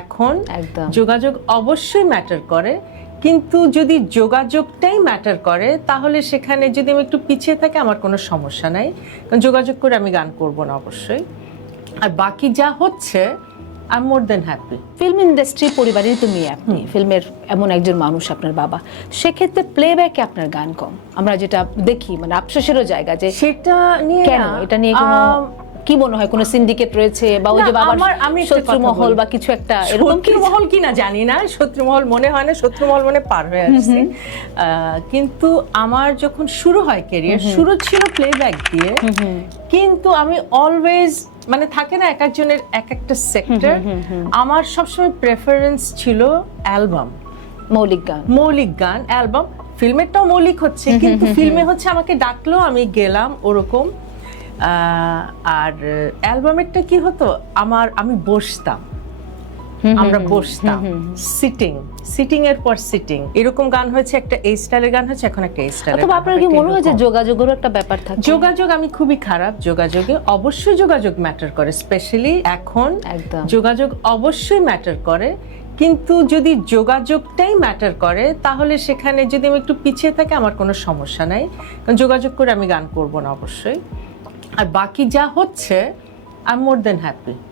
এখন একদম। যোগাযোগ অবশ্যই ম্যাটার করে, কিন্তু যদি যোগাযোগটাই ম্যাটার করে তাহলে সেখানে যদি আমি একটু পিছিয়ে থাকি আমার কোনো সমস্যা নাই, কারণ যোগাযোগ করে আমি গান করব না অবশ্যই। আর বাকি যা হচ্ছে I am more than happy. Film industry পরিবারের তো মেয়ে আপনি, ফিল্মের এমন একজন মানুষ আপনার বাবা, সেক্ষেত্রে প্লেব্যাকে আপনার গান কম, আমরা যেটা দেখি মানে আফসোসেরও জায়গা যে সেটা নিয়ে কেন, এটা নিয়ে কোনো কি মনে হয় কোনো সিন্ডিকেট রয়েছে বা ওই যে বাবার শত্রুমহল বা কিছু একটা এরকম কি? শত্রুমহল কিনা জানি না, শত্রুমহল মনে হয় না, শত্রুমহল মনে পার হয়ে আসছি। কিন্তু আমার যখন শুরু হয় ক্যারিয়ার, শুরু ছিল প্লেব্যাক দিয়ে, কিন্তু আমি অলওয়েজ মানে থাকে না এক একজনের এক একটা সেক্টর, আমার সবসময় প্রেফারেন্স ছিল অ্যালবাম, মৌলিক গান অ্যালবাম। ফিল্মেরটাও মৌলিক হচ্ছে, কিন্তু ফিল্মে হচ্ছে আমাকে ডাকলো আমি গেলাম ওরকম। আর অ্যালবামেরটা কি হতো, আমি বসতাম, আমরা বসতাম সিটিং এর পর সিটিং, এরকম গান হয়েছে, একটা এই স্টাইলের গান হচ্ছে, এখন একটা এই স্টাইলের। অথবা আপনার কি মনে হয় যে যোগাযোগেরও একটা ব্যাপার থাকে? যোগাযোগ আমি খুবই খারাপ যোগাযোগে, অবশ্যই যোগাযোগ ম্যাটার করে, স্পেশালি এখন একদম যোগাযোগ অবশ্যই ম্যাটার করে, কিন্তু যদি যোগাযোগটাই ম্যাটার করে তাহলে সেখানে যদি আমি একটু পিছিয়ে থাকি আমার কোনো সমস্যা নাই, কারণ যোগাযোগ করে আমি গান করব না অবশ্যই। আর বাকি যা হচ্ছে I am more than happy.